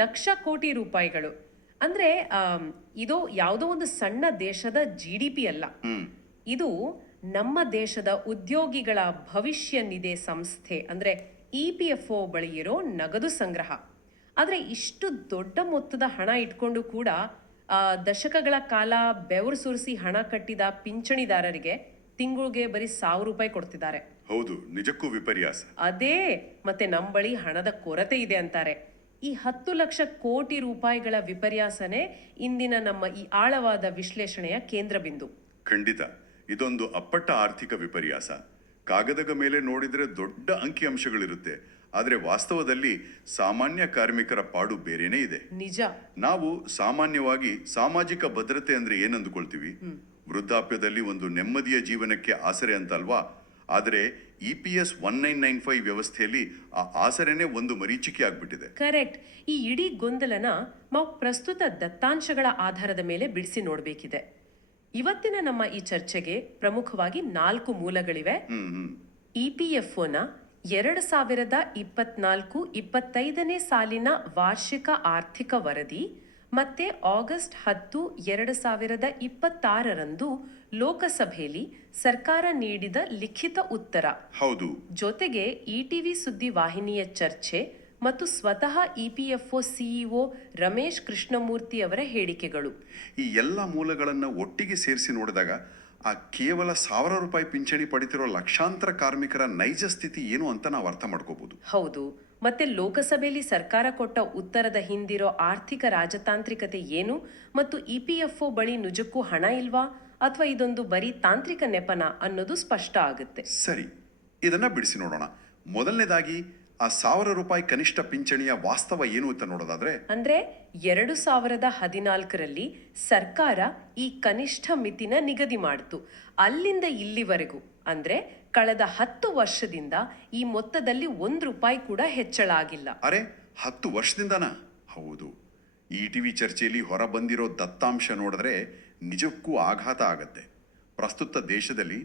ಲಕ್ಷ ಕೋಟಿ ರೂಪಾಯಿಗಳು. ಅಂದ್ರೆ ಇದು ಯಾವುದೋ ಒಂದು ಸಣ್ಣ ದೇಶದ GDP ಅಲ್ಲ. ಇದು ನಮ್ಮ ದೇಶದ ಉದ್ಯೋಗಿಗಳ ಭವಿಷ್ಯ ನಿಧಿ ಸಂಸ್ಥೆ ಅಂದ್ರೆ EPFO ಬಳಿ ಇರೋ ನಗದು ಸಂಗ್ರಹ. ಆದ್ರೆ ಇಷ್ಟು ದೊಡ್ಡ ಮೊತ್ತದ ಹಣ ಇಟ್ಕೊಂಡು ಕೂಡ ದಶಕಗಳ ಕಾಲ ಬೆವರು ಸುರಿಸಿ ಹಣ ಕಟ್ಟಿದ ಪಿಂಚಣಿದಾರರಿಗೆ ತಿಂಗಳಿಗೆ ಬರೀ ₹1,000 ಕೊಡ್ತಿದ್ದಾರೆ. ಹೌದು, ನಿಜಕ್ಕೂ ವಿಪರ್ಯಾಸ. ಅದೇ ಮತ್ತೆ ನಮ್ಮ ಬಳಿ ಹಣದ ಕೊರತೆ ಇದೆ ಅಂತಾರೆ. ಈ 10 ಲಕ್ಷ ಕೋಟಿ ರೂಪಾಯಿಗಳ ವಿಪರ್ಯಾಸನೇ ಇಂದಿನ ನಮ್ಮ ಈ ಆಳವಾದ ವಿಶ್ಲೇಷಣೆಯ ಕೇಂದ್ರ ಬಿಂದು. ಖಂಡಿತ ಇದೊಂದು ಅಪ್ಪಟ್ಟ ಆರ್ಥಿಕ ವಿಪರ್ಯಾಸ. ಕಾಗದದ ಮೇಲೆ ನೋಡಿದ್ರೆ ದೊಡ್ಡ ಅಂಕಿಅಂಶಗಳಿರುತ್ತೆ, ಆದರೆ ವಾಸ್ತವದಲ್ಲಿ ಸಾಮಾನ್ಯ ಕಾರ್ಮಿಕರ ಪಾಡು ಬೇರೆನೇ ಇದೆ. ನಿಜ. ನಾವು ಸಾಮಾನ್ಯವಾಗಿ ಸಾಮಾಜಿಕ ಭದ್ರತೆ ಅಂದ್ರೆ ಏನಂದುಕೊಳ್ತೀವಿ? ವೃದ್ಧಾಪ್ಯದಲ್ಲಿ ಒಂದು ನೆಮ್ಮದಿಯ ಜೀವನಕ್ಕೆ ಆಸರೆ ಅಂತಲ್ವಾ? ಆದರೆ EPS 1995 ವ್ಯವಸ್ಥೆಯಲ್ಲಿ ಆ ಆಸರೆನೇ ಒಂದು ಮರೀಚಿಕೆ ಆಗ್ಬಿಟ್ಟಿದೆ. ಕರೆಕ್ಟ್. ಈ ಇಡೀ ಗೊಂದಲನ ನಾವು ಪ್ರಸ್ತುತ ದತ್ತಾಂಶಗಳ ಆಧಾರದ ಮೇಲೆ ಬಿಡಿಸಿ ನೋಡಬೇಕಿದೆ. ಇವತ್ತಿನ ನಮ್ಮ ಈ ಚರ್ಚೆಗೆ ಪ್ರಮುಖವಾಗಿ 4 ಮೂಲಗಳಿವೆ. EPFOನ 2024-25ನೇ ಸಾಲಿನ ವಾರ್ಷಿಕ ಆರ್ಥಿಕ ವರದಿ ಮತ್ತೆ ಆಗಸ್ಟ್ 10, 2026ರಂದು ಲೋಕಸಭೆಯಲ್ಲಿ ಸರ್ಕಾರ ನೀಡಿದ ಲಿಖಿತ ಉತ್ತರ. ಹೌದು. ಜೊತೆಗೆ ETV ಸುದ್ದಿ ವಾಹಿನಿಯ ಚರ್ಚೆ ಮತ್ತು ಸ್ವತಃ EPFO CEO ರಮೇಶ್ ಕೃಷ್ಣಮೂರ್ತಿ ಅವರ ಹೇಳಿಕೆಗಳು. ಈ ಎಲ್ಲ ಮೂಲಗಳನ್ನು ಒಟ್ಟಿಗೆ ಸೇರಿಸಿ ನೋಡಿದಾಗ ಆ ಕೇವಲ ₹1,000 ಪಿಂಚಣಿ ಪಡಿತಿರೋ ಲಕ್ಷಾಂತರ ಕಾರ್ಮಿಕರ ನೈಜ ಸ್ಥಿತಿ ಏನು ಅಂತ ನಾವು ಅರ್ಥ ಮಾಡ್ಕೋಬಹುದು. ಹೌದು. ಮತ್ತೆ ಲೋಕಸಭೆಯಲ್ಲಿ ಸರ್ಕಾರ ಕೊಟ್ಟ ಉತ್ತರದ ಹಿಂದಿರೋ ಆರ್ಥಿಕ ರಾಜತಾಂತ್ರಿಕತೆ ಏನು ಮತ್ತು EPFO ಬಳಿ ನಿಜಕ್ಕೂ ಹಣ ಇಲ್ವಾ ಅಥವಾ ಇದೊಂದು ಬರೀ ತಾಂತ್ರಿಕ ನೆಪನ ಅನ್ನೋದು ಸ್ಪಷ್ಟ ಆಗುತ್ತೆ. ಸರಿ, ಇದನ್ನ ಬಿಡಿಸಿ ನೋಡೋಣ. ಮೊದಲನೇದಾಗಿ ಆ ₹1,000 ಕನಿಷ್ಠ ಪಿಂಚಣಿಯ ವಾಸ್ತವ ಏನು ಅಂತ ನೋಡೋದಾದ್ರೆ, ಅಂದ್ರೆ 2014ರಲ್ಲಿ ಸರ್ಕಾರ ಈ ಕನಿಷ್ಠ ಮಿತಿನ ನಿಗದಿ ಮಾಡಿತು. ಅಲ್ಲಿಂದ ಇಲ್ಲಿವರೆಗೂ ಅಂದ್ರೆ ಕಳೆದ 10 ವರ್ಷದಿಂದ ಈ ಮೊತ್ತದಲ್ಲಿ ₹1 ಕೂಡ ಹೆಚ್ಚಳ ಆಗಿಲ್ಲ. ಅರೆ, 10 ವರ್ಷದಿಂದನಾ? ಹೌದು. ETV ಚರ್ಚೆಯಲ್ಲಿ ಹೊರ ಬಂದಿರೋ ದತ್ತಾಂಶ ನೋಡಿದ್ರೆ ನಿಜಕ್ಕೂ ಆಘಾತ ಆಗತ್ತೆ. ಪ್ರಸ್ತುತ ದೇಶದಲ್ಲಿ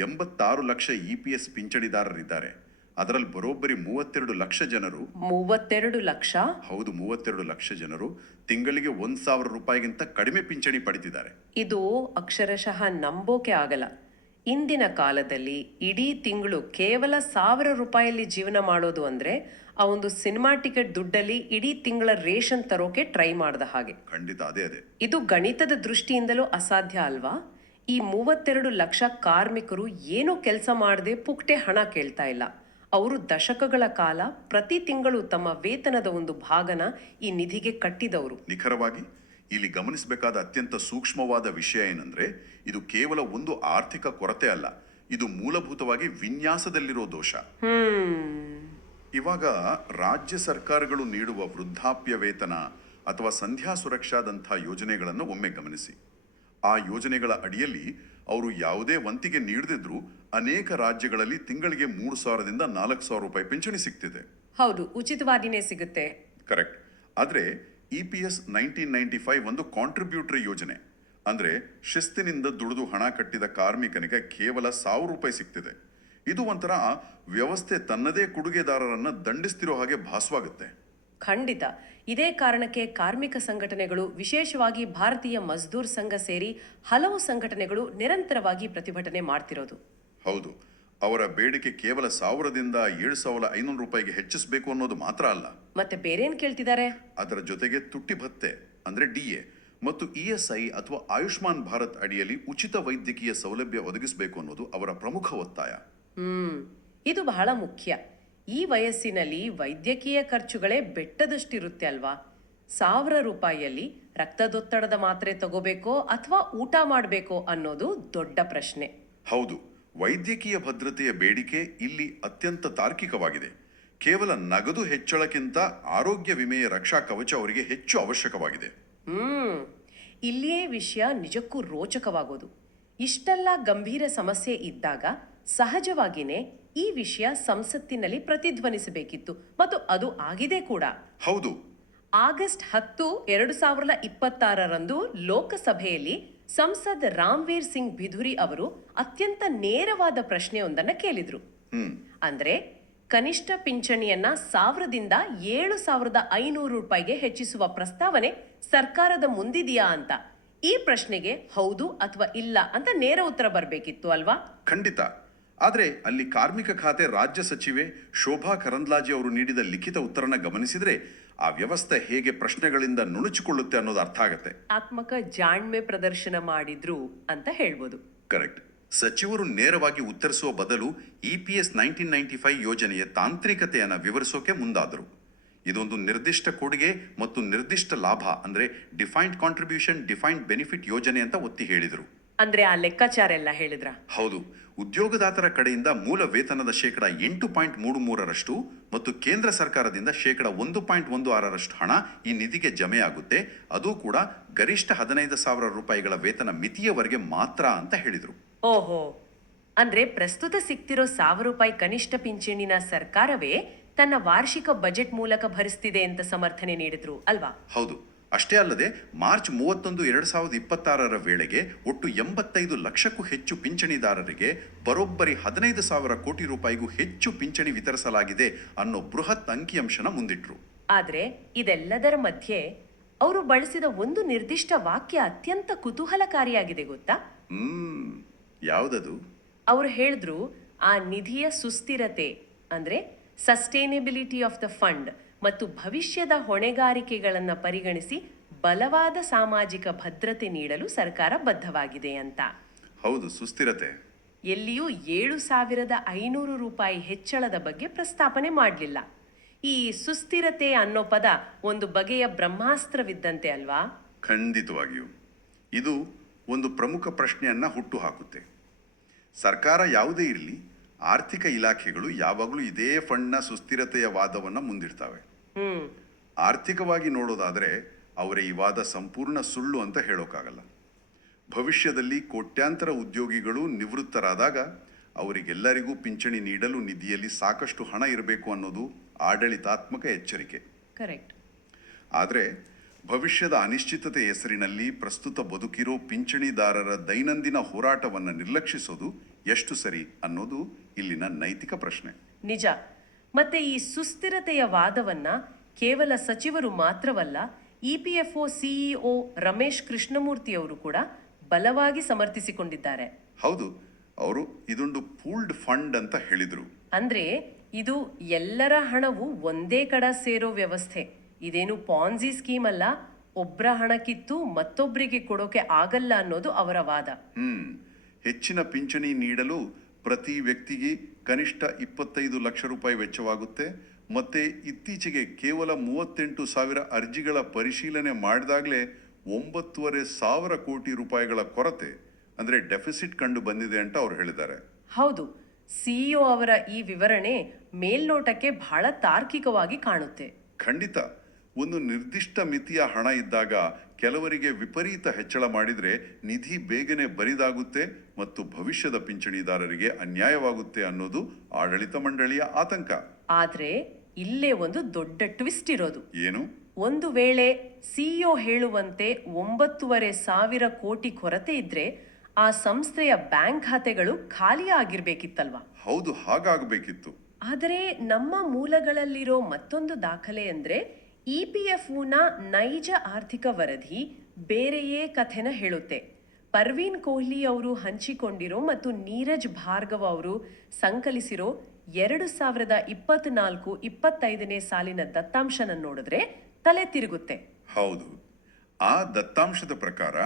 86 ಲಕ್ಷ EPS ಪಿಂಚಣಿದಾರರಿದ್ದಾರೆ. ಅದರಲ್ಲಿ ಬರೋಬ್ಬರಿ 32 ಲಕ್ಷ ಜನರು 32 ಲಕ್ಷ? ಹೌದು, 32 ಲಕ್ಷ ಜನರು ತಿಂಗಳಿಗೆ ₹1,000ಗಿಂತ ಕಡಿಮೆ ಪಿಂಚಣಿ ಪಡಿತಿದ್ದಾರೆ. ಇದು ಅಕ್ಷರಶಃ ನಂಬೋಕೆ ಆಗಲ್ಲ. ಇಂದಿನ ಕಾಲದಲ್ಲಿ ಇಡೀ ತಿಂಗಳು ಕೇವಲ ₹1,000 ಜೀವನ ಮಾಡೋದು ಅಂದ್ರೆ ಆ ಒಂದು ಸಿನಿಮಾ ಟಿಕೆಟ್ ದುಡ್ಡಲ್ಲಿ ಇಡೀ ತಿಂಗಳ ರೇಷನ್ ತರೋಕೆ ಟ್ರೈ ಮಾಡ್ದ ಹಾಗೆ. ಖಂಡಿತ ಅದೇ. ಇದು ಗಣಿತದ ದೃಷ್ಟಿಯಿಂದಲೂ ಅಸಾಧ್ಯ ಅಲ್ವಾ? ಈ 32 ಲಕ್ಷ ಕಾರ್ಮಿಕರು ಏನೋ ಕೆಲಸ ಮಾಡದೆ ಪುಕ್ಟೆ ಹಣ ಕೇಳ್ತಾ ಇಲ್ಲ. ಅವರು ದಶಕಗಳ ಕಾಲ ಪ್ರತಿ ತಿಂಗಳು ತಮ್ಮ ವೇತನದ ಒಂದು ಭಾಗನ ಈ ನಿಧಿಗೆ ಕಟ್ಟಿದವರು. ನಿಖರವಾಗಿ ಇಲ್ಲಿ ಗಮನಿಸಬೇಕಾದ ಅತ್ಯಂತ ಸೂಕ್ಷ್ಮವಾದ ವಿಷಯ ಏನಂದ್ರೆ, ಇದು ಕೇವಲ ಒಂದು ಆರ್ಥಿಕ ಕೊರತೆ ಅಲ್ಲ, ಇದು ಮೂಲಭೂತವಾಗಿ ವಿನ್ಯಾಸದಲ್ಲಿರೋ ದೋಷ. ಇವಾಗ ರಾಜ್ಯ ಸರ್ಕಾರಗಳು ನೀಡುವ ವೃದ್ಧಾಪ್ಯ ವೇತನ ಅಥವಾ ಸಂಧ್ಯಾ ಸುರಕ್ಷಾದಂಥ ಯೋಜನೆಗಳನ್ನು ಒಮ್ಮೆ ಗಮನಿಸಿ. ಆ ಯೋಜನೆಗಳ ಅಡಿಯಲ್ಲಿ ಅವರು ಯಾವುದೇ ವಂತಿಗೆ ನೀಡದಿದ್ರು ಅನೇಕ ರಾಜ್ಯಗಳಲ್ಲಿ ತಿಂಗಳಿಗೆ ₹3,000ದಿಂದ ₹4,000 ಪಿಂಚಣಿ ಸಿಗ್ತಿದೆ. ಹೌದು, ಉಚಿತವಾಗಿನೇ ಸಿಗುತ್ತೆ. ಕರೆಕ್ಟ್. ಆದ್ರೆ EPS 1995 ಒಂದು ಕಾಂಟ್ರಿಬ್ಯೂಟರಿ ಯೋಜನೆ. ಅಂದ್ರೆ ಶಿಸ್ತಿನಿಂದ ದುಡಿದು ಹಣ ಕಟ್ಟಿದ ಕಾರ್ಮಿಕನಿಗೆ ಕೇವಲ ₹1,000 ಸಿಗ್ತಿದೆ. ಇದು ಒಂಥರ ವ್ಯವಸ್ಥೆ ತನ್ನದೇ ಕೊಡುಗೆದಾರರನ್ನ ದಂಡಿಸ್ತಿರೋ ಹಾಗೆ ಭಾಸವಾಗುತ್ತೆ. ಖಂಡಿತ. ಇದೇ ಕಾರಣಕ್ಕೆ ಕಾರ್ಮಿಕ ಸಂಘಟನೆಗಳು, ವಿಶೇಷವಾಗಿ ಭಾರತೀಯ ಮಜ್ದೂರ್ ಸಂಘ ಸೇರಿ ಹಲವು ಸಂಘಟನೆಗಳು ನಿರಂತರವಾಗಿ ಪ್ರತಿಭಟನೆ ಮಾಡ್ತಿರೋದು. ಹೌದು, ಅವರ ಬೇಡಿಕೆ ಕೇವಲ ₹1,000ದಿಂದ ₹7,500ಗೆ ಹೆಚ್ಚಿಸಬೇಕು ಅನ್ನೋದು ಮಾತ್ರ ಅಲ್ಲ, ಮತ್ತೆ ಬೇರೇನ್ ಕೇಳ್ತಿದ್ದಾರೆ? ಅದರ ಜೊತೆಗೆ ತುಟ್ಟಿ ಭತ್ಯೆ ಅಂದ್ರೆ DA ಮತ್ತು ESI ಅಥವಾ ಆಯುಷ್ಮಾನ್ ಭಾರತ್ ಅಡಿಯಲ್ಲಿ ಉಚಿತ ವೈದ್ಯಕೀಯ ಸೌಲಭ್ಯ ಒದಗಿಸಬೇಕು ಅನ್ನೋದು ಅವರ ಪ್ರಮುಖ ಒತ್ತಾಯ. ಇದು ಬಹಳ ಮುಖ್ಯ. ಈ ವಯಸ್ಸಿನಲ್ಲಿ ವೈದ್ಯಕೀಯ ಖರ್ಚುಗಳೇ ಬೆಟ್ಟದಷ್ಟಿರುತ್ತೆ ಅಲ್ವಾ? ₹1,000 ರಕ್ತದೊತ್ತಡದ ಮಾತ್ರೆ ತಗೋಬೇಕೋ ಅಥವಾ ಊಟ ಮಾಡಬೇಕೋ ಅನ್ನೋದು ದೊಡ್ಡ ಪ್ರಶ್ನೆ. ಹೌದು, ವೈದ್ಯಕೀಯ ಭದ್ರತೆಯ ಬೇಡಿಕೆ ಇಲ್ಲಿ ಅತ್ಯಂತ ತಾರ್ಕಿಕವಾಗಿದೆ. ಕೇವಲ ನಗದು ಹೆಚ್ಚಳಕ್ಕಿಂತ ಆರೋಗ್ಯ ವಿಮೆಯ ರಕ್ಷಾ ಕವಚ ಅವರಿಗೆ ಹೆಚ್ಚು ಅವಶ್ಯಕವಾಗಿದೆ. ಇಲ್ಲಿಯೇ ವಿಷಯ ನಿಜಕ್ಕೂ ರೋಚಕವಾಗೋದು. ಇಷ್ಟೆಲ್ಲ ಗಂಭೀರ ಸಮಸ್ಯೆ ಇದ್ದಾಗ ಸಹಜವಾಗಿನೇ ಈ ವಿಷಯ ಸಂಸತ್ತಿನಲ್ಲಿ ಪ್ರತಿಧ್ವನಿಸಬೇಕಿತ್ತು ಮತ್ತು ಅದು ಆಗಿದೆ ಕೂಡ. ಹೌದು. ಆಗಸ್ಟ್ 10, 2026ರಂದು ಲೋಕಸಭೆಯಲ್ಲಿ ಸಂಸದ್ ರಾಮ್ವೀರ್ ಸಿಂಗ್ ಬಿಧುರಿ ಅವರು ಅತ್ಯಂತ ನೇರವಾದ ಪ್ರಶ್ನೆಯೊಂದನ್ನು ಕೇಳಿದ್ರು. ಅಂದ್ರೆ ಕನಿಷ್ಠ ಪಿಂಚಣಿಯನ್ನ 1000ದಿಂದ 7,500 ರೂಪಾಯಿಗೆ ಹೆಚ್ಚಿಸುವ ಪ್ರಸ್ತಾವನೆ ಸರ್ಕಾರದ ಮುಂದಿದೆಯಾ ಅಂತ. ಈ ಪ್ರಶ್ನೆಗೆ ಹೌದು ಅಥವಾ ಇಲ್ಲ ಅಂತ ನೇರ ಉತ್ತರ ಬರಬೇಕಿತ್ತು ಅಲ್ವಾ? ಖಂಡಿತ. ಆದರೆ ಅಲ್ಲಿ ಕಾರ್ಮಿಕ ಖಾತೆ ರಾಜ್ಯ ಸಚಿವೆ ಶೋಭಾ ಕರಂದ್ಲಾಜೆ ಅವರು ನೀಡಿದ ಲಿಖಿತ ಉತ್ತರನ ಗಮನಿಸಿದ್ರೆ ಆ ವ್ಯವಸ್ಥೆ ಹೇಗೆ ಪ್ರಶ್ನೆಗಳಿಂದ ನುಣುಚಿಕೊಳ್ಳುತ್ತೆ ಅನ್ನೋದು ಅರ್ಥ ಆಗತ್ತೆ. ಆತ್ಮಕ ಜಾಣ್ಮೆ ಪ್ರದರ್ಶನ ಮಾಡಿದ್ರು ಅಂತ ಹೇಳ್ಬೋದು. ಕರೆಕ್ಟ್. ಸಚಿವರು ನೇರವಾಗಿ ಉತ್ತರಿಸುವ ಬದಲು EPS 1995 ಯೋಜನೆಯ ತಾಂತ್ರಿಕತೆಯನ್ನು ವಿವರಿಸೋಕೆ ಮುಂದಾದರು. ಇದೊಂದು ನಿರ್ದಿಷ್ಟ ಕೊಡುಗೆ ಮತ್ತು ನಿರ್ದಿಷ್ಟ ಲಾಭ ಅಂದ್ರೆ ಡಿಫೈನ್ಡ್ ಕಾಂಟ್ರಿಬ್ಯೂಷನ್ ಡಿಫೈನ್ಡ್ ಬೆನಿಫಿಟ್ ಯೋಜನೆ ಅಂತ ಒತ್ತಿ ಹೇಳಿದರು. ಅಂದ್ರೆ ಆ ಲೆಕ್ಕಾಚಾರ ಎಲ್ಲ ಹೇಳಿದ್ರ? ಹೌದು. ಉದ್ಯೋಗದಾತರ ಕಡೆಯಿಂದ ಮೂಲ ವೇತನದ 8.33% ಮತ್ತು ಕೇಂದ್ರ ಸರ್ಕಾರದಿಂದ 1.16% ಹಣ ಈ ನಿಧಿಗೆ ಜಮೆಯಾಗುತ್ತೆ. ಅದು ಕೂಡ ಗರಿಷ್ಠ 15,000 ರೂಪಾಯಿಗಳ ವೇತನ ಮಿತಿಯವರೆಗೆ ಮಾತ್ರ ಅಂತ ಹೇಳಿದರು. ಓಹೋ, ಅಂದ್ರೆ ಪ್ರಸ್ತುತ ಸಿಗ್ತಿರೋ 1,000 ರೂಪಾಯಿ ಕನಿಷ್ಠ ಪಿಂಚಣಿನ ಸರ್ಕಾರವೇ ತನ್ನ ವಾರ್ಷಿಕ ಬಜೆಟ್ ಮೂಲಕ ಭರಿಸ್ತಿದೆ ಅಂತ ಸಮರ್ಥನೆ ನೀಡಿದ್ರು ಅಲ್ವಾ? ಹೌದು. ಅಷ್ಟೇ ಅಲ್ಲದೆ ಮಾರ್ಚ್ 31, 2026 ವೇಳೆಗೆ ಒಟ್ಟು 85 ಲಕ್ಷಕ್ಕೂ ಹೆಚ್ಚು ಪಿಂಚಣಿದಾರರಿಗೆ ಬರೋಬ್ಬರಿ 15,000 ಕೋಟಿ ರೂಪಾಯಿಗೂ ಹೆಚ್ಚು ಪಿಂಚಣಿ ವಿತರಿಸಲಾಗಿದೆ ಅನ್ನೋ ಬೃಹತ್ ಅಂಕಿಅಂಶನ ಮುಂದಿಟ್ರು. ಆದ್ರೆ ಇದೆಲ್ಲದರ ಮಧ್ಯೆ ಅವರು ಬಳಸಿದ ಒಂದು ನಿರ್ದಿಷ್ಟ ವಾಕ್ಯ ಅತ್ಯಂತ ಕುತೂಹಲಕಾರಿಯಾಗಿದೆ ಗೊತ್ತಾ? ಯಾವುದದು? ಅವರು ಹೇಳಿದ್ರು, ಆ ನಿಧಿಯ ಸುಸ್ಥಿರತೆ ಅಂದ್ರೆ ಸಸ್ಟೈನೇಬಿಲಿಟಿ ಆಫ್ ದ ಫಂಡ್ ಮತ್ತು ಭವಿಷ್ಯದ ಹೊಣೆಗಾರಿಕೆಗಳನ್ನು ಪರಿಗಣಿಸಿ ಬಲವಾದ ಸಾಮಾಜಿಕ ಭದ್ರತೆ ನೀಡಲು ಸರ್ಕಾರ ಬದ್ಧವಾಗಿದೆ ಅಂತ. ಹೌದು, ಸುಸ್ಥಿರತೆ. ಎಲ್ಲಿಯೂ 7,500 ರೂಪಾಯಿ ಹೆಚ್ಚಳದ ಬಗ್ಗೆ ಪ್ರಸ್ತಾಪನೆ ಮಾಡಲಿಲ್ಲ. ಈ ಸುಸ್ಥಿರತೆ ಅನ್ನೋ ಪದ ಒಂದು ಬಗೆಯ ಬ್ರಹ್ಮಾಸ್ತ್ರವಿದ್ದಂತೆ ಅಲ್ವಾ? ಖಂಡಿತವಾಗಿಯೂ. ಇದು ಒಂದು ಪ್ರಮುಖ ಪ್ರಶ್ನೆಯನ್ನ ಹುಟ್ಟು ಹಾಕುತ್ತೆ. ಸರ್ಕಾರ ಯಾವುದೇ ಇರಲಿ, ಆರ್ಥಿಕ ಇಲಾಖೆಗಳು ಯಾವಾಗಲೂ ಇದೇ ಫಂಡ್ನ ಸುಸ್ಥಿರತೆಯ ವಾದವನ್ನ ಮುಂದಿಡ್ತಾವೆ. ಆರ್ಥಿಕವಾಗಿ ನೋಡೋದಾದರೆ ಅವರ ಈ ವಾದ ಸಂಪೂರ್ಣ ಸುಳ್ಳು ಅಂತ ಹೇಳೋಕ್ಕಾಗಲ್ಲ. ಭವಿಷ್ಯದಲ್ಲಿ ಕೋಟ್ಯಾಂತರ ಉದ್ಯೋಗಿಗಳು ನಿವೃತ್ತರಾದಾಗ ಅವರಿಗೆಲ್ಲರಿಗೂ ಪಿಂಚಣಿ ನೀಡಲು ನಿಧಿಯಲ್ಲಿ ಸಾಕಷ್ಟು ಹಣ ಇರಬೇಕು ಅನ್ನೋದು ಆಡಳಿತಾತ್ಮಕ ಎಚ್ಚರಿಕೆ. ಕರೆಕ್ಟ್. ಆದರೆ ಭವಿಷ್ಯದ ಅನಿಶ್ಚಿತತೆ ಹೆಸರಿನಲ್ಲಿ ಪ್ರಸ್ತುತ ಬದುಕಿರೋ ಪಿಂಚಣಿದಾರರ ದೈನಂದಿನ ಹೋರಾಟವನ್ನು ನಿರ್ಲಕ್ಷಿಸೋದು ಎಷ್ಟು ಸರಿ ಅನ್ನೋದು ಇಲ್ಲಿನ ನೈತಿಕ ಪ್ರಶ್ನೆ. ನಿಜ. ಮತ್ತೆ ಈ ಸುಸ್ಥಿರತೆಯ ವಾದವನ್ನ ಕೇವಲ ಸಚಿವರು ಮಾತ್ರವಲ್ಲ, EPFO CEO ರಮೇಶ್ ಕೃಷ್ಣಮೂರ್ತಿ ಅವರು ಕೂಡ ಬಲವಾಗಿ ಸಮರ್ಥಿಸಿಕೊಂಡಿದ್ದಾರೆ. ಹೌದು, ಅವರು ಇದೊಂದು ಪೂಲ್ಡ್ ಫಂಡ್ ಅಂತ ಹೇಳಿದ್ರು. ಅಂದ್ರೆ ಇದು ಎಲ್ಲರ ಹಣವು ಒಂದೇ ಕಡೆ ಸೇರೋ ವ್ಯವಸ್ಥೆ. ಇದೇನು ಪಾನ್ಜಿ ಸ್ಕೀಮ್ ಅಲ್ಲ, ಒಬ್ಬರ ಹಣ ಕಿತ್ತು ಮತ್ತೊಬ್ಬರಿಗೆ ಕೊಡೋಕೆ ಆಗಲ್ಲ ಅನ್ನೋದು ಅವರ ವಾದ. ಹೆಚ್ಚಿನ ಪಿಂಚಣಿ ನೀಡಲು ಪ್ರತಿ ವ್ಯಕ್ತಿಗೆ ಕನಿಷ್ಠ 25 ಲಕ್ಷ ರೂಪಾಯಿ ವೆಚ್ಚವಾಗುತ್ತೆ. ಮತ್ತೆ ಇತ್ತೀಚೆಗೆ ಕೇವಲ 38,000 ಅರ್ಜಿಗಳ ಪರಿಶೀಲನೆ ಮಾಡಿದಾಗಲೇ 9,500 ಕೋಟಿ ರೂಪಾಯಿಗಳ ಕೊರತೆ ಅಂದ್ರೆ ಡೆಫಿಸಿಟ್ ಕಂಡು ಬಂದಿದೆ ಅಂತ ಅವ್ರು ಹೇಳಿದ್ದಾರೆ. ಹೌದು, CEO ಅವರ ಈ ವಿವರಣೆ ಮೇಲ್ನೋಟಕ್ಕೆ ಬಹಳ ತಾರ್ಕಿಕವಾಗಿ ಕಾಣುತ್ತೆ. ಖಂಡಿತ. ಒಂದು ನಿರ್ದಿಷ್ಟ ಮಿತಿಯ ಹಣ ಇದ್ದಾಗ ಕೆಲವರಿಗೆ ವಿಪರೀತ ಹೆಚ್ಚಳ ಮಾಡಿದ್ರೆ ನಿಧಿ ಬೇಗನೆ ಬರಿದಾಗುತ್ತೆ ಮತ್ತು ಭವಿಷ್ಯದ ಪಿಂಚಣಿದಾರರಿಗೆ ಅನ್ಯಾಯವಾಗುತ್ತೆ ಅನ್ನೋದು ಆಡಳಿತ ಮಂಡಳಿಯ ಆತಂಕ. ಆದ್ರೆ ಇಲ್ಲೇ ಒಂದು ದೊಡ್ಡ ಟ್ವಿಸ್ಟ್ ಇರೋದು. ಏನು? ಒಂದು ವೇಳೆ CEO ಹೇಳುವಂತೆ 9,500 ಕೋಟಿ ಕೊರತೆ ಇದ್ರೆ ಆ ಸಂಸ್ಥೆಯ ಬ್ಯಾಂಕ್ ಖಾತೆಗಳು ಖಾಲಿ ಆಗಿರ್ಬೇಕಿತ್ತಲ್ವಾ? ಹೌದು, ಹಾಗಾಗಬೇಕಿತ್ತು. ಆದರೆ ನಮ್ಮ ಮೂಲಗಳಲ್ಲಿರೋ ಮತ್ತೊಂದು ದಾಖಲೆ ಅಂದ್ರೆ EPFOನ ನೈಜ ಆರ್ಥಿಕ ವರದಿ ಬೇರೆಯೇ ಕಥೆನ ಹೇಳುತ್ತೆ. ಪರ್ವೀನ್ ಕೊಹ್ಲಿ ಅವರು ಹಂಚಿಕೊಂಡಿರೋ ಮತ್ತು ನೀರಜ್ ಭಾರ್ಗವ ಅವರು ಸಂಕಲಿಸಿರೋ 2024-25 ಸಾಲಿನ ದತ್ತಾಂಶನ ನೋಡಿದ್ರೆ ತಲೆ ತಿರುಗುತ್ತೆ. ಹೌದು. ಆ ದತ್ತಾಂಶದ ಪ್ರಕಾರ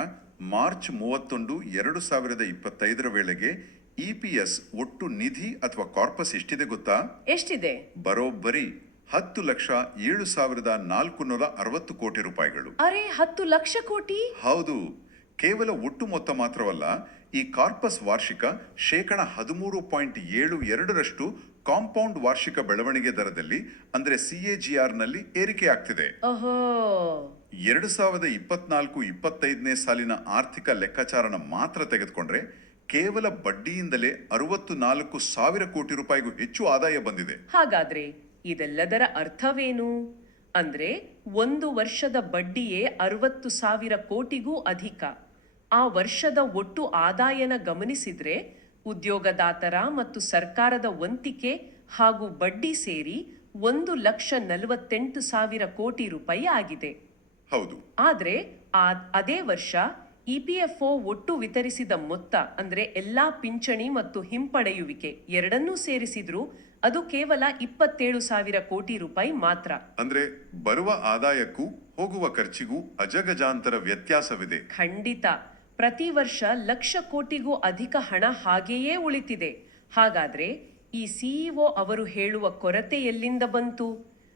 ಮಾರ್ಚ್ 31, 2025 ವೇಳೆಗೆ EPS ಒಟ್ಟು ನಿಧಿ ಅಥವಾ ಕಾರ್ಪಸ್ ಎಷ್ಟಿದೆ ಗೊತ್ತಾ? ಎಷ್ಟಿದೆ? ಬರೋಬ್ಬರಿ 10,07,460 ಕೋಟಿ ರೂಪಾಯಿಗಳು. ಅರೆ, 10 ಲಕ್ಷ ಕೋಟಿ? ಹೌದು. ಕೇವಲ ಒಟ್ಟು ಮೊತ್ತ ಮಾತ್ರವಲ್ಲ, ಈ ಕಾರ್ಪಸ್ ವಾರ್ಷಿಕ 13.72% ಕಾಂಪೌಂಡ್ ವಾರ್ಷಿಕ ಬೆಳವಣಿಗೆ ದರದಲ್ಲಿ ಅಂದ್ರೆ CAGR ನಲ್ಲಿ ಏರಿಕೆ ಆಗ್ತಿದೆ. 2024-25 ಸಾಲಿನ ಆರ್ಥಿಕ ಲೆಕ್ಕಾಚಾರನ ಮಾತ್ರ ತೆಗೆದುಕೊಂಡ್ರೆ ಕೇವಲ ಬಡ್ಡಿಯಿಂದಲೇ 64,000 ಕೋಟಿ ರೂಪಾಯಿಗೂ ಹೆಚ್ಚು ಆದಾಯ ಬಂದಿದೆ. ಹಾಗಾದ್ರೆ ಇದೆಲ್ಲದರ ಅರ್ಥವೇನು? ಅಂದ್ರೆ ಒಂದು ವರ್ಷದ ಬಡ್ಡಿಯೇ 60,000 ಕೋಟಿಗೂ ಅಧಿಕ. ಆ ವರ್ಷದ ಒಟ್ಟು ಆದಾಯನ ಗಮನಿಸಿದ್ರೆ ಉದ್ಯೋಗದಾತರ ಮತ್ತು ಸರ್ಕಾರದ ವಂತಿಕೆ ಹಾಗೂ ಬಡ್ಡಿ ಸೇರಿ 1,48,000 ಕೋಟಿ ರೂಪಾಯಿ ಆಗಿದೆ. ಹೌದು. ಆದ್ರೆ ಅದೇ ವರ್ಷ ಇಪಿಎಫ್ಒ ಒಟ್ಟು ವಿತರಿಸಿದ ಮೊತ್ತ ಅಂದ್ರೆ ಎಲ್ಲಾ ಪಿಂಚಣಿ ಮತ್ತು ಹಿಂಪಡೆಯುವಿಕೆ ಎರಡನ್ನೂ ಸೇರಿಸಿದ್ರು ಅದು ಕೇವಲ 27,000 ಕೋಟಿ ರೂಪಾಯಿ ಮಾತ್ರ. ಅಂದ್ರೆ ಬರುವ ಆದಾಯಕ್ಕೂ ಹೋಗುವ ಖರ್ಚಿಗೂ ಅಜಗಜಾಂತರ ವ್ಯತ್ಯಾಸವಿದೆ. ಖಂಡಿತ. ಪ್ರತಿ ವರ್ಷ ಲಕ್ಷ ಕೋಟಿಗೂ ಅಧಿಕ ಹಣ ಹಾಗೆಯೇ ಉಳಿತಿದೆ. ಹಾಗಾದ್ರೆ ಈ ಸಿಇಒ ಅವರು ಹೇಳುವ ಕೊರತೆ ಎಲ್ಲಿಂದ ಬಂತು?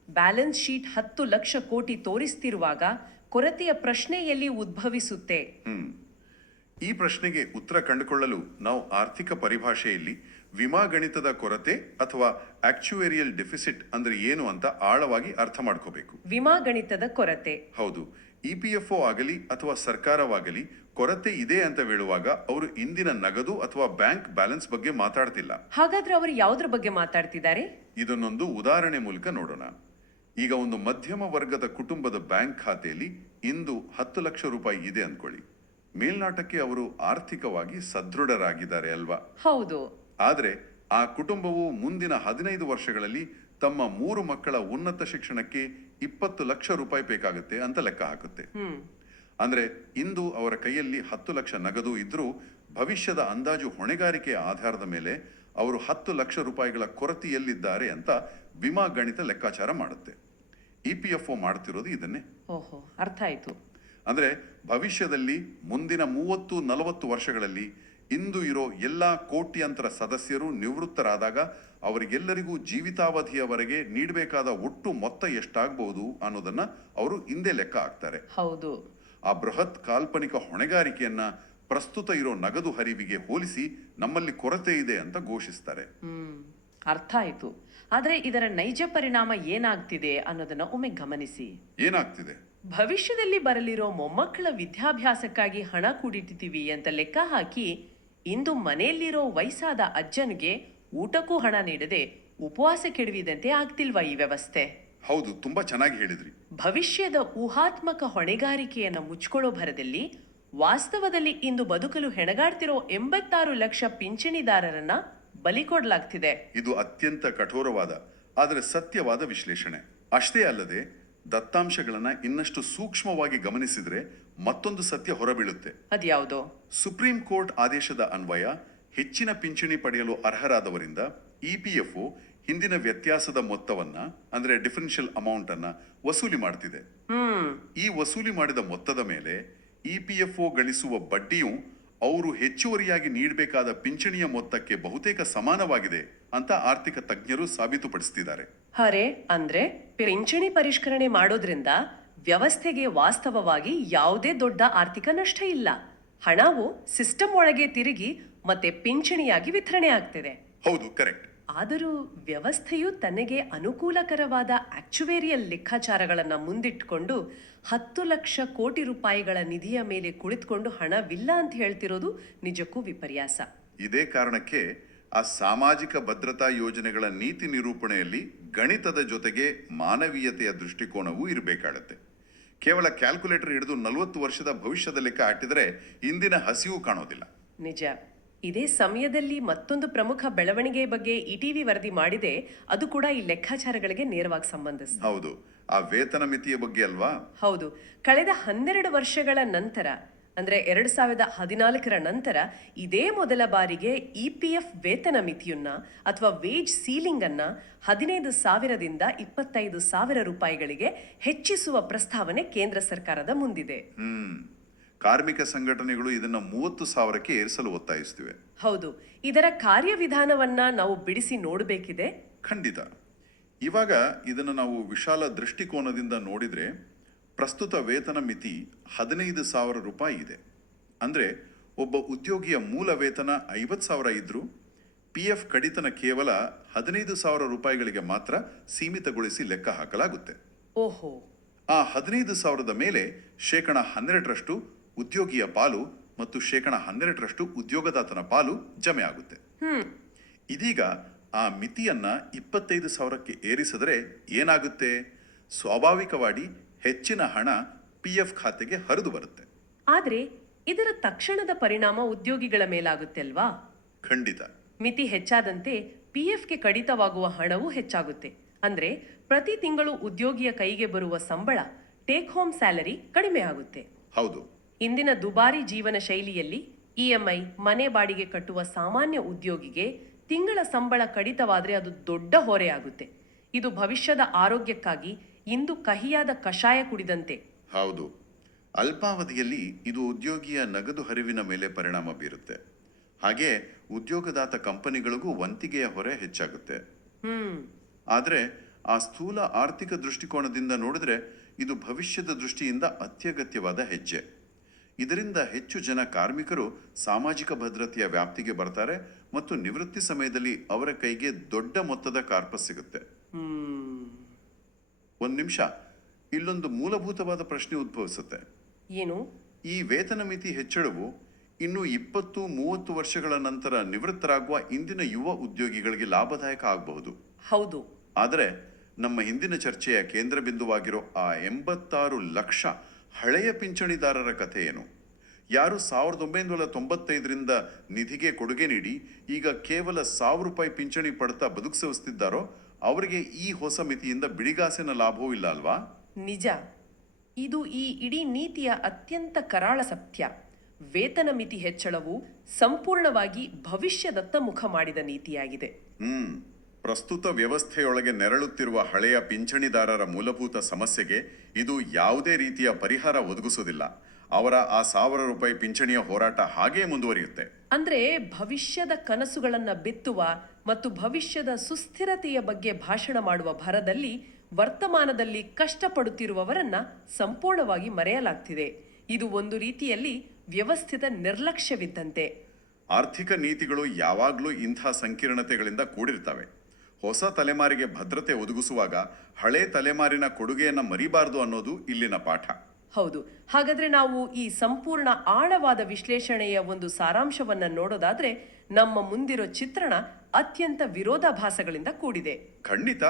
ಬ್ಯಾಲೆನ್ಸ್ ಶೀಟ್ 10 ಲಕ್ಷ ಕೋಟಿ ತೋರಿಸ್ತಿರುವಾಗ ಕೊರತೆಯ ಪ್ರಶ್ನೆ ಎಲ್ಲಿ ಉದ್ಭವಿಸುತ್ತೆ? ಈ ಪ್ರಶ್ನೆಗೆ ಉತ್ತರ ಕಂಡುಕೊಳ್ಳಲು ನಾವು ಆರ್ಥಿಕ ಪರಿಭಾಷೆಯಲ್ಲಿ ವಿಮಾ ಗಣಿತದ ಕೊರತೆ ಅಥವಾ ಆಕ್ಚುಯರಿಯಲ್ ಡೆಫಿಸಿಟ್ ಅಂದ್ರೆ ಏನು ಅಂತ ಆಳವಾಗಿ ಅರ್ಥ ಮಾಡ್ಕೋಬೇಕು. ವಿಮಾ ಗಣಿತದ ಕೊರತೆ. ಹೌದು. ಇಪಿಎಫ್ಒ ಆಗಲಿ ಅಥವಾ ಸರ್ಕಾರವಾಗಲಿ ಕೊರತೆ ಇದೆ ಅಂತ ಹೇಳುವಾಗ ಅವರು ಇಂದಿನ ನಗದು ಅಥವಾ ಬ್ಯಾಂಕ್ ಬ್ಯಾಲೆನ್ಸ್ ಬಗ್ಗೆ ಮಾತಾಡ್ತಿಲ್ಲ. ಹಾಗಾದ್ರೆ ಅವರು ಯಾವುದ್ರ ಬಗ್ಗೆ ಮಾತಾಡ್ತಿದ್ದಾರೆ? ಇದನ್ನೊಂದು ಉದಾಹರಣೆ ಮೂಲಕ ನೋಡೋಣ. ಈಗ ಒಂದು ಮಧ್ಯಮ ವರ್ಗದ ಕುಟುಂಬದ ಬ್ಯಾಂಕ್ ಖಾತೆಯಲ್ಲಿ ಇಂದು 10 ಲಕ್ಷ ರೂಪಾಯಿ ಇದೆ ಅಂದ್ಕೊಳ್ಳಿ. ಮೇಲ್ನಾಟಕ್ಕೆ ಅವರು ಆರ್ಥಿಕವಾಗಿ ಸದೃಢರಾಗಿದ್ದಾರೆ ಅಲ್ವಾ? ಹೌದು. ಆದ್ರೆ ಆ ಕುಟುಂಬವು ಮುಂದಿನ 15 ವರ್ಷಗಳಲ್ಲಿ ತಮ್ಮ 3 ಮಕ್ಕಳ ಉನ್ನತ ಶಿಕ್ಷಣಕ್ಕೆ 20 ಲಕ್ಷ ರೂಪಾಯಿ ಬೇಕಾಗುತ್ತೆ ಅಂತ ಲೆಕ್ಕ ಹಾಕುತ್ತೆ. ಅಂದ್ರೆ ಇಂದು ಅವರ ಕೈಯಲ್ಲಿ 10 ಲಕ್ಷ ನಗದು ಇದ್ರೂ ಭವಿಷ್ಯದ ಅಂದಾಜು ಹೊಣೆಗಾರಿಕೆಯ ಆಧಾರದ ಮೇಲೆ ಅವರು 10 ಲಕ್ಷ ರೂಪಾಯಿಗಳ ಕೊರತೆಯಲ್ಲಿದ್ದಾರೆ ಅಂತ ವಿಮಾ ಗಣಿತ ಲೆಕ್ಕಾಚಾರ ಮಾಡುತ್ತೆ. ಇಪಿಎಫ್ಒ ಮಾಡ್ತಿರೋದು ಇದನ್ನೇ. ಓಹೋ, ಅರ್ಥ ಆಯ್ತು. ಅಂದ್ರೆ ಭವಿಷ್ಯದಲ್ಲಿ ಮುಂದಿನ 30-40 ವರ್ಷಗಳಲ್ಲಿ ಇಂದು ಇರೋ ಎಲ್ಲಾ ಕೋಟ್ಯಂತರ ಸದಸ್ಯರು ನಿವೃತ್ತರಾದಾಗ ಅವರಿಗೆಲ್ಲರಿಗೂ ಜೀವಿತಾವಧಿಯವರೆಗೆ ನೀಡಬೇಕಾದ ಒಟ್ಟು ಮೊತ್ತ ಎಷ್ಟಾಗಬಹುದು ಅನ್ನೋದನ್ನ ಅವರು ಹಿಂದೆ ಲೆಕ್ಕ ಹಾಕ್ತಾರೆ. ಹೌದು. ಆ ಬೃಹತ್ ಕಾಲ್ಪನಿಕ ಹೊಣೆಗಾರಿಕೆಯನ್ನ ಪ್ರಸ್ತುತ ಇರೋ ನಗದು ಹರಿವಿಗೆ ಹೋಲಿಸಿ ನಮ್ಮಲ್ಲಿ ಕೊರತೆ ಇದೆ ಅಂತ ಘೋಷಿಸ್ತಾರೆ. ಅರ್ಥ ಆಯ್ತು. ಆದ್ರೆ ಇದರ ನೈಜ ಪರಿಣಾಮ ಏನಾಗ್ತಿದೆ ಅನ್ನೋದನ್ನ ಒಮ್ಮೆ ಗಮನಿಸಿ. ಏನಾಗ್ತಿದೆ? ಭವಿಷ್ಯದಲ್ಲಿ ಬರಲಿರೋ ಮೊಮ್ಮಕ್ಕಳ ವಿದ್ಯಾಭ್ಯಾಸಕ್ಕಾಗಿ ಹಣ ಕೂಡಿಟ್ಟಿದ್ದೀವಿ ಅಂತ ಲೆಕ್ಕ ಹಾಕಿ ಇಂದು ಮನೆಯಲ್ಲಿರೋ ವಯಸ್ಸಾದ ಅಜ್ಜನಿಗೆ ಊಟಕ್ಕೂ ಹಣ ನೀಡದೆ ಉಪವಾಸ ಕೆಡವಿದಂತೆ ಆಗ್ತಿಲ್ವಾ ಈ ವ್ಯವಸ್ಥೆ? ಹೌದು, ತುಂಬಾ ಚೆನ್ನಾಗಿ ಹೇಳಿದ್ರಿ. ಭವಿಷ್ಯದ ಊಹಾತ್ಮಕ ಹೊಣೆಗಾರಿಕೆಯನ್ನ ಮುಚ್ಕೊಳ್ಳೋ ಭರದಲ್ಲಿ ವಾಸ್ತವದಲ್ಲಿ ಇಂದು ಬದುಕಲು ಹೆಣಗಾಡ್ತಿರೋ 86 ಲಕ್ಷ ಪಿಂಚಣಿದಾರರನ್ನ ಬಲಿ ಕೊಡ್ಲಾಗ್ತಿದೆ. ಇದು ಅತ್ಯಂತ ಕಠೋರವಾದ ಆದರೆ ಸತ್ಯವಾದ ವಿಶ್ಲೇಷಣೆ. ಅಷ್ಟೇ ಅಲ್ಲದೆ ದತ್ತಾಂಶಗಳನ್ನ ಇನ್ನಷ್ಟು ಸೂಕ್ಷ್ಮವಾಗಿ ಗಮನಿಸಿದ್ರೆ ಮತ್ತೊಂದು ಸತ್ಯ ಹೊರಬೀಳುತ್ತೆ. ಅದ್ಯಾವುದೋ? ಸುಪ್ರೀಂ ಕೋರ್ಟ್ ಆದೇಶದ ಅನ್ವಯ ಹೆಚ್ಚಿನ ಪಿಂಚಣಿ ಪಡೆಯಲು ಅರ್ಹರಾದವರಿಂದ ಇಪಿಎಫ್ಒ ಹಿಂದಿನ ವ್ಯತ್ಯಾಸದ ಮೊತ್ತವನ್ನ ಅಂದ್ರೆ ಡಿಫರೆನ್ಷಿಯಲ್ ಅಮೌಂಟ್ ಅನ್ನ ವಸೂಲಿ ಮಾಡ್ತಿದೆ. ಈ ವಸೂಲಿ ಮಾಡಿದ ಮೊತ್ತದ ಮೇಲೆ ಇಪಿಎಫ್ಒ ಗಳಿಸುವ ಬಡ್ಡಿಯು ಅವರು ಹೆಚ್ಚುವರಿಯಾಗಿ ನೀಡಬೇಕಾದ ಪಿಂಚಣಿಯ ಮೊತ್ತಕ್ಕೆ ಬಹುತೇಕ ಸಮಾನವಾಗಿದೆ ಅಂತ ಆರ್ಥಿಕ ತಜ್ಞರು ಸಾಬೀತುಪಡಿಸ್ತಿದ್ದಾರೆ. ಹರೇ, ಅಂದ್ರೆ ಪಿಂಚಣಿ ಪರಿಷ್ಕರಣೆ ಮಾಡೋದ್ರಿಂದ ವ್ಯವಸ್ಥೆಗೆ ವಾಸ್ತವವಾಗಿ ಯಾವುದೇ ದೊಡ್ಡ ಆರ್ಥಿಕ ನಷ್ಟ ಇಲ್ಲ. ಹಣವು ಸಿಸ್ಟಮ್ ಒಳಗೆ ತಿರುಗಿ ಮತ್ತೆ ಪಿಂಚಣಿಯಾಗಿ ವಿತರಣೆ ಆಗ್ತಿದೆ. ಹೌದು, ಕರೆಕ್ಟ್. ಆದರೂ ವ್ಯವಸ್ಥೆಯು ತನಗೆ ಅನುಕೂಲಕರವಾದ ಆಕ್ಚುವೇರಿಯಲ್ ಲೆಕ್ಕಾಚಾರಗಳನ್ನ ಮುಂದಿಟ್ಟುಕೊಂಡು 10 ಲಕ್ಷ ಕೋಟಿ ರೂಪಾಯಿಗಳ ನಿಧಿಯ ಮೇಲೆ ಕುಳಿತುಕೊಂಡು ಹಣವಿಲ್ಲ ಅಂತ ಹೇಳ್ತಿರೋದು ನಿಜಕ್ಕೂ ವಿಪರ್ಯಾಸ. ಇದೇ ಕಾರಣಕ್ಕೆ ಆ ಸಾಮಾಜಿಕ ಭದ್ರತಾ ಯೋಜನೆಗಳ ನೀತಿ ನಿರೂಪಣೆಯಲ್ಲಿ ಗಣಿತದ ಜೊತೆಗೆ ಮಾನವೀಯತೆಯ ದೃಷ್ಟಿಕೋನವೂ ಇರಬೇಕಾಗತ್ತೆ. ಕೇವಲ ಕ್ಯಾಲ್ಕುಲೇಟರ್ ಹಿಡಿದು 40 ವರ್ಷದ ಭವಿಷ್ಯದ ಲೆಕ್ಕ ಹಾಕಿದರೆ ಇಂದಿನ ಹಸಿವು ಕಾಣೋದಿಲ್ಲ. ನಿಜ. ಇದೇ ಸಮಯದಲ್ಲಿ ಮತ್ತೊಂದು ಪ್ರಮುಖ ಬೆಳವಣಿಗೆ ಬಗ್ಗೆ ಇಟಿವಿ ವರದಿ ಮಾಡಿದೆ. ಅದು ಕೂಡ ಈ ಲೆಕ್ಕಾಚಾರಗಳಿಗೆ ನೇರವಾಗಿ ಸಂಬಂಧಿಸಿದೆ. ಹೌದು, ಆ ವೇತನ ಮಿತಿಯ ಬಗ್ಗೆ ಅಲ್ವಾ? ಹೌದು. ಕಳೆದ 12 ವರ್ಷಗಳ ನಂತರ ಅಂದ್ರೆ 2014ರ ನಂತರ ಇದೇ ಮೊದಲ ಬಾರಿಗೆ ಇಪಿಎಫ್ ವೇತನ ಮಿತಿಯನ್ನ ಅಥವಾ ವೇಜ್ ಸೀಲಿಂಗ್ ಅನ್ನ 15,000ದಿಂದ 25,000 ರೂಪಾಯಿಗಳಿಗೆ ಹೆಚ್ಚಿಸುವ ಪ್ರಸ್ತಾವನೆ ಕೇಂದ್ರ ಸರ್ಕಾರದ ಮುಂದಿದೆ. ಕಾರ್ಮಿಕ ಸಂಘಟನೆಗಳು ಇದನ್ನ 30,000ಕ್ಕೆ ಏರಿಸಲು ಒತ್ತಾಯಿಸುತ್ತಿವೆ. ಹೌದು. ಇದರ ಕಾರ್ಯವಿಧಾನವನ್ನ ನಾವು ಬಿಡಿಸಿ ನೋಡಬೇಕಿದೆ. ಖಂಡಿತ. ಇವಾಗ ಇದನ್ನು ನಾವು ವಿಶಾಲ ದೃಷ್ಟಿಕೋನದಿಂದ ನೋಡಿದ್ರೆ ಪ್ರಸ್ತುತ ವೇತನ ಮಿತಿ 15,000 ರೂಪಾಯಿ ಇದೆ. ಅಂದ್ರೆ ಒಬ್ಬ ಉದ್ಯೋಗಿಯ ಮೂಲ ವೇತನ 50,000 ಇದ್ರೂ ಪಿಎಫ್ ಕಡಿತನ ಕೇವಲ 15,000 ರೂಪಾಯಿಗಳಿಗೆ ಮಾತ್ರ ಸೀಮಿತಗೊಳಿಸಿ ಲೆಕ್ಕ ಹಾಕಲಾಗುತ್ತೆ. ಓಹೋ. ಆ 15,000ದ ಮೇಲೆ 12% ಉದ್ಯೋಗಿಯ ಪಾಲು ಮತ್ತು 12% ಉದ್ಯೋಗದಾತನ ಪಾಲು ಜಮೆ ಆಗುತ್ತೆ. ಇದೀಗ ಆ ಮಿತಿಯನ್ನ 25,000ಕ್ಕೆ ಏರಿಸಿದ್ರೆ ಏನಾಗುತ್ತೆ? ಸ್ವಾಭಾವಿಕವಾಗಿ ಹೆಚ್ಚಿನ ಹಣ ಪಿಎಫ್ ಖಾತೆಗೆ ಹರಿದು ಬರುತ್ತೆ. ಆದ್ರೆ ಇದರ ತಕ್ಷಣದ ಪರಿಣಾಮ ಉದ್ಯೋಗಿಗಳ ಮೇಲಾಗುತ್ತೆ ಅಲ್ವಾ? ಖಂಡಿತ. ಮಿತಿ ಹೆಚ್ಚಾದಂತೆ ಪಿಎಫ್ಗೆ ಕಡಿತವಾಗುವ ಹಣವೂ ಹೆಚ್ಚಾಗುತ್ತೆ. ಅಂದ್ರೆ ಪ್ರತಿ ತಿಂಗಳು ಉದ್ಯೋಗಿಯ ಕೈಗೆ ಬರುವ ಸಂಬಳ, ಟೇಕ್ ಹೋಮ್ ಸ್ಯಾಲರಿ ಕಡಿಮೆ ಆಗುತ್ತೆ. ಹೌದು. ಇಂದಿನ ದುಬಾರಿ ಜೀವನ ಶೈಲಿಯಲ್ಲಿ ಇಎಂಐ, ಮನೆ ಬಾಡಿಗೆ ಕಟ್ಟುವ ಸಾಮಾನ್ಯ ಉದ್ಯೋಗಿಗೆ ತಿಂಗಳ ಸಂಬಳ ಕಡಿತವಾದ್ರೆ ಅದು ದೊಡ್ಡ ಹೊರೆಯಾಗುತ್ತೆ. ಇದು ಭವಿಷ್ಯದ ಆರೋಗ್ಯಕ್ಕಾಗಿ ಇಂದು ಕಹಿಯಾದ ಕಷಾಯ ಕುಡಿದಂತೆ. ಹೌದು. ಅಲ್ಪಾವಧಿಯಲ್ಲಿ ಇದು ಉದ್ಯೋಗಿಯ ನಗದು ಹರಿವಿನ ಮೇಲೆ ಪರಿಣಾಮ ಬೀರುತ್ತೆ. ಹಾಗೆ ಉದ್ಯೋಗದಾತ ಕಂಪನಿಗಳಿಗೂ ವಂತಿಗೆಯ ಹೊರೆ ಹೆಚ್ಚಾಗುತ್ತೆ. ಆದರೆ ಆ ಸ್ಥೂಲ ಆರ್ಥಿಕ ದೃಷ್ಟಿಕೋನದಿಂದ ನೋಡಿದ್ರೆ ಇದು ಭವಿಷ್ಯದ ದೃಷ್ಟಿಯಿಂದ ಅತ್ಯಗತ್ಯವಾದ ಹೆಜ್ಜೆ. ಇದರಿಂದ ಹೆಚ್ಚು ಜನ ಕಾರ್ಮಿಕರು ಸಾಮಾಜಿಕ ಭದ್ರತೆಯ ವ್ಯಾಪ್ತಿಗೆ ಬರ್ತಾರೆ ಮತ್ತು ನಿವೃತ್ತಿ ಸಮಯದಲ್ಲಿ ಅವರ ಕೈಗೆ ದೊಡ್ಡ ಮೊತ್ತದ ಕಾರ್ಪಸ್ ಸಿಗುತ್ತೆ. ಒಂದು ನಿಮಿಷ, ಇಲ್ಲೊಂದು ಮೂಲಭೂತವಾದ ಪ್ರಶ್ನೆ ಉದ್ಭವಿಸುತ್ತೆ. ಏನು? ಈ ವೇತನ ಮಿತಿ ಹೆಚ್ಚಳವು ಇನ್ನು 20-30 ವರ್ಷಗಳ ನಂತರ ನಿವೃತ್ತರಾಗುವ ಇಂದಿನ ಯುವ ಉದ್ಯೋಗಿಗಳಿಗೆ ಲಾಭದಾಯಕ ಆಗಬಹುದು. ಹೌದು. ಆದರೆ ನಮ್ಮ ಹಿಂದಿನ ಚರ್ಚೆಯ ಕೇಂದ್ರ ಬಿಂದುವಾಗಿರೋ ಆ 86 ಲಕ್ಷ ಹಳೆಯ ಪಿಂಚಣಿದಾರರ ಕಥೆ ಏನು? ಯಾರು 1995ರಿಂದ ನಿಧಿಗೆ ಕೊಡುಗೆ ನೀಡಿ ಈಗ ಕೇವಲ 1000 ರೂಪಾಯಿ ಪಿಂಚಣಿ ಪಡ್ತಾ ಬದುಕಿಸುತ್ತಿದ್ದಾರೋ ಅವರಿಗೆ ಈ ಹೊಸ ಮಿತಿಯಿಂದ ಬಿಡಿಗಾಸಿನ ಲಾಭವೂ ಇಲ್ಲ ಅಲ್ವಾ? ನಿಜ. ಇದು ಈ ಇಡೀ ನೀತಿಯ ಅತ್ಯಂತ ಕರಾಳ ಸತ್ಯ. ವೇತನ ಮಿತಿ ಹೆಚ್ಚಳವು ಸಂಪೂರ್ಣವಾಗಿ ಭವಿಷ್ಯದತ್ತ ಮುಖ ಮಾಡಿದ ನೀತಿಯಾಗಿದೆ. ಪ್ರಸ್ತುತ ವ್ಯವಸ್ಥೆಯೊಳಗೆ ನೆರಳುತ್ತಿರುವ ಹಳೆಯ ಪಿಂಚಣಿದಾರರ ಮೂಲಭೂತ ಸಮಸ್ಯೆಗೆ ಇದು ಯಾವುದೇ ರೀತಿಯ ಪರಿಹಾರ ಒದಗಿಸುವುದಿಲ್ಲ. ಅವರ ಆ 1000 ರೂಪಾಯಿ ಪಿಂಚಣಿಯ ಹೋರಾಟ ಹಾಗೇ ಮುಂದುವರಿಯುತ್ತೆ. ಅಂದ್ರೆ ಭವಿಷ್ಯದ ಕನಸುಗಳನ್ನ ಬಿತ್ತುವ ಮತ್ತು ಭವಿಷ್ಯದ ಸುಸ್ಥಿರತೆಯ ಬಗ್ಗೆ ಭಾಷಣ ಮಾಡುವ ಭರದಲ್ಲಿ ವರ್ತಮಾನದಲ್ಲಿ ಕಷ್ಟಪಡುತ್ತಿರುವವರನ್ನ ಸಂಪೂರ್ಣವಾಗಿ ಮರೆಯಲಾಗ್ತಿದೆ. ಇದು ಒಂದು ರೀತಿಯಲ್ಲಿ ವ್ಯವಸ್ಥಿತ ನಿರ್ಲಕ್ಷ್ಯವಿದ್ದಂತೆ. ಆರ್ಥಿಕ ನೀತಿಗಳು ಯಾವಾಗಲೂ ಇಂಥ ಸಂಕೀರ್ಣತೆಗಳಿಂದ ಕೂಡಿರ್ತವೆ. ಹೊಸ ತಲೆಮಾರಿಗೆ ಭದ್ರತೆ ಒದಗಿಸುವಾಗ ಹಳೆ ತಲೆಮಾರಿನ ಕೊಡುಗೆಯನ್ನ ಮರಿಬಾರದು ಅನ್ನೋದು ಇಲ್ಲಿನ ಪಾಠ. ಹೌದು. ಹಾಗಾದ್ರೆ ನಾವು ಈ ಸಂಪೂರ್ಣ ಆಳವಾದ ವಿಶ್ಲೇಷಣೆಯ ಒಂದು ಸಾರಾಂಶವನ್ನ ನೋಡೋದಾದ್ರೆ ನಮ್ಮ ಮುಂದಿರೋ ಚಿತ್ರಣ ಅತ್ಯಂತ ವಿರೋಧಾಭಾಸಗಳಿಂದ ಕೂಡಿದೆ. ಖಂಡಿತ.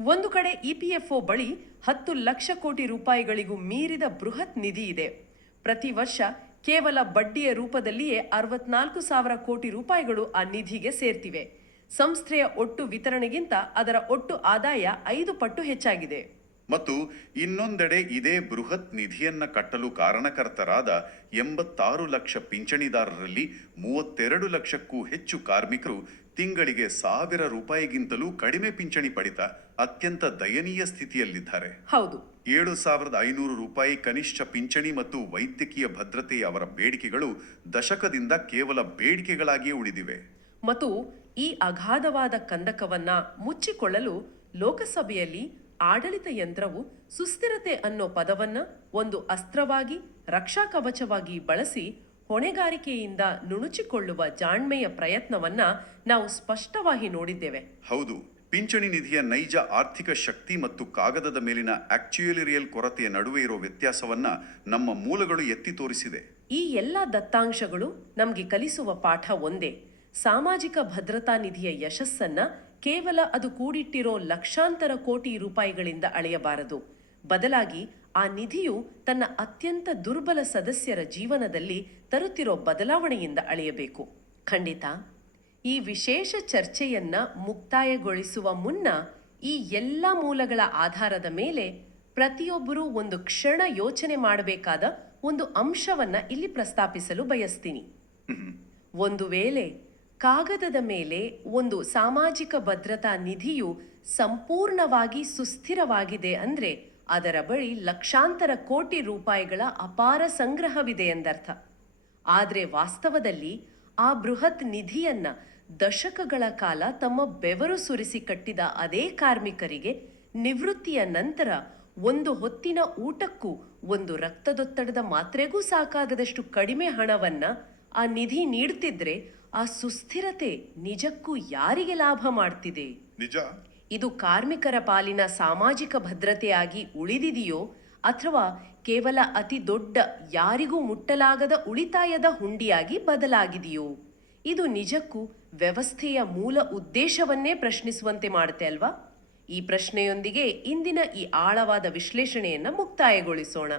ಒಂದು ಕಡೆ ಇಪಿಎಫ್ಒ ಬಳಿ 10 ಲಕ್ಷ ಕೋಟಿ ರೂಪಾಯಿಗಳಿಗೂ ಮೀರಿದ ಬೃಹತ್ ನಿಧಿ ಇದೆ. ಪ್ರತಿ ವರ್ಷ ಕೇವಲ ಬಡ್ಡಿಯ ರೂಪದಲ್ಲಿಯೇ 64,000 ಕೋಟಿ ರೂಪಾಯಿಗಳು ಆ ನಿಧಿಗೆ ಸೇರ್ತಿವೆ. ಸಂಸ್ಥೆಯ ಒಟ್ಟು ವಿತರಣೆಗಿಂತ ಅದರ ಒಟ್ಟು ಆದಾಯ 5 ಪಟ್ಟು ಹೆಚ್ಚಾಗಿದೆ. ಮತ್ತು ಇನ್ನೊಂದೆಡೆ ಇದೇ ಬೃಹತ್ ನಿಧಿಯನ್ನ ಕಟ್ಟಲು ಕಾರಣಕರ್ತರಾದ 86 ಲಕ್ಷ ಪಿಂಚಣಿದಾರರಲ್ಲಿ 32 ಲಕ್ಷಕ್ಕೂ ಹೆಚ್ಚು ಕಾರ್ಮಿಕರು ತಿಂಗಳಿಗೆ 1000 ರೂಪಾಯಿಗಿಂತಲೂ ಕಡಿಮೆ ಪಿಂಚಣಿ ಪಡಿತಾ ಅತ್ಯಂತ ದಯನೀಯ ಸ್ಥಿತಿಯಲ್ಲಿದ್ದಾರೆ. ಹೌದು. 7,500 ರೂಪಾಯಿ ಕನಿಷ್ಠ ಪಿಂಚಣಿ ಮತ್ತು ವೈದ್ಯಕೀಯ ಭದ್ರತೆಯ ಅವರ ಬೇಡಿಕೆಗಳು ದಶಕದಿಂದ ಕೇವಲ ಬೇಡಿಕೆಗಳಾಗಿಯೇ ಉಳಿದಿವೆ. ಮತ್ತು ಈ ಅಗಾಧವಾದ ಕಂದಕವನ್ನ ಮುಚ್ಚಿಕೊಳ್ಳಲು ಲೋಕಸಭೆಯಲ್ಲಿ ಆಡಳಿತ ಯಂತ್ರವು ಸುಸ್ಥಿರತೆ ಅನ್ನೋ ಪದವನ್ನ ಒಂದು ಅಸ್ತ್ರವಾಗಿ, ರಕ್ಷಾ ಕವಚವಾಗಿ ಬಳಸಿ ಹೊಣೆಗಾರಿಕೆಯಿಂದ ನುಣುಚಿಕೊಳ್ಳುವ ಜಾಣ್ಮೆಯ ಪ್ರಯತ್ನವನ್ನ ನಾವು ಸ್ಪಷ್ಟವಾಗಿ ನೋಡಿದ್ದೇವೆ. ಹೌದು. ಪಿಂಚಣಿ ನಿಧಿಯ ನೈಜ ಆರ್ಥಿಕ ಶಕ್ತಿ ಮತ್ತು ಕಾಗದದ ಮೇಲಿನ ಆಕ್ಚುಯಲ್ ಕೊರತೆಯ ನಡುವೆ ಇರೋ ವ್ಯತ್ಯಾಸವನ್ನ ನಮ್ಮ ಮೂಲಗಳು ಎತ್ತಿ ತೋರಿಸಿದೆ. ಈ ಎಲ್ಲ ದತ್ತಾಂಶಗಳು ನಮಗೆ ಕಲಿಸುವ ಪಾಠ ಒಂದೇ: ಸಾಮಾಜಿಕ ಭದ್ರತಾ ನಿಧಿಯ ಯಶಸ್ಸನ್ನ ಕೇವಲ ಅದು ಕೂಡಿಟ್ಟಿರೋ ಲಕ್ಷಾಂತರ ಕೋಟಿ ರೂಪಾಯಿಗಳಿಂದ ಅಳೆಯಬಾರದು. ಬದಲಾಗಿ ಆ ನಿಧಿಯು ತನ್ನ ಅತ್ಯಂತ ದುರ್ಬಲ ಸದಸ್ಯರ ಜೀವನದಲ್ಲಿ ತರುತ್ತಿರೋ ಬದಲಾವಣೆಯಿಂದ ಅಳೆಯಬೇಕು. ಖಂಡಿತ. ಈ ವಿಶೇಷ ಚರ್ಚೆಯನ್ನ ಮುಕ್ತಾಯಗೊಳಿಸುವ ಮುನ್ನ ಈ ಎಲ್ಲ ಮೂಲಗಳ ಆಧಾರದ ಮೇಲೆ ಪ್ರತಿಯೊಬ್ಬರೂ ಒಂದು ಕ್ಷಣ ಯೋಚನೆ ಮಾಡಬೇಕಾದ ಒಂದು ಅಂಶವನ್ನ ಇಲ್ಲಿ ಪ್ರಸ್ತಾಪಿಸಲು ಬಯಸ್ತೀನಿ. ಒಂದು ವೇಳೆ ಕಾಗದದ ಮೇಲೆ ಒಂದು ಸಾಮಾಜಿಕ ಭದ್ರತಾ ನಿಧಿಯು ಸಂಪೂರ್ಣವಾಗಿ ಸುಸ್ಥಿರವಾಗಿದೆ ಅಂದ್ರೆ ಅದರ ಬಳಿ ಲಕ್ಷಾಂತರ ಕೋಟಿ ರೂಪಾಯಿಗಳ ಅಪಾರ ಸಂಗ್ರಹವಿದೆ ಎಂದರ್ಥ. ಆದರೆ ವಾಸ್ತವದಲ್ಲಿ ಆ ಬೃಹತ್ ನಿಧಿಯನ್ನ ದಶಕಗಳ ಕಾಲ ತಮ್ಮ ಬೆವರು ಸುರಿಸಿ ಕಟ್ಟಿದ ಅದೇ ಕಾರ್ಮಿಕರಿಗೆ ನಿವೃತ್ತಿಯ ನಂತರ ಒಂದು ಹೊತ್ತಿನ ಊಟಕ್ಕೂ ಒಂದು ರಕ್ತದೊತ್ತಡದ ಮಾತ್ರೆಗೂ ಸಾಕಾಗದಷ್ಟು ಕಡಿಮೆ ಹಣವನ್ನ ಆ ನಿಧಿ ನೀಡ್ತಿದ್ರೆ ಆ ಸುಸ್ಥಿರತೆ ನಿಜಕ್ಕೂ ಯಾರಿಗೆ ಲಾಭ ಮಾಡ್ತಿದೆ? ನಿಜ. ಇದು ಕಾರ್ಮಿಕರ ಪಾಲಿನ ಸಾಮಾಜಿಕ ಭದ್ರತೆಯಾಗಿ ಉಳಿದಿದೆಯೋ ಅಥವಾ ಕೇವಲ ಅತಿ ದೊಡ್ಡ, ಯಾರಿಗೂ ಮುಟ್ಟಲಾಗದ ಉಳಿತಾಯದ ಹುಂಡಿಯಾಗಿ ಬದಲಾಗಿದೆಯೋ? ಇದು ನಿಜಕ್ಕೂ ವ್ಯವಸ್ಥೆಯ ಮೂಲ ಉದ್ದೇಶವನ್ನೇ ಪ್ರಶ್ನಿಸುವಂತೆ ಮಾಡುತ್ತೆ ಅಲ್ವಾ? ಈ ಪ್ರಶ್ನೆಯೊಂದಿಗೆ ಇಂದಿನ ಈ ಆಳವಾದ ವಿಶ್ಲೇಷಣೆಯನ್ನು ಮುಕ್ತಾಯಗೊಳಿಸೋಣ.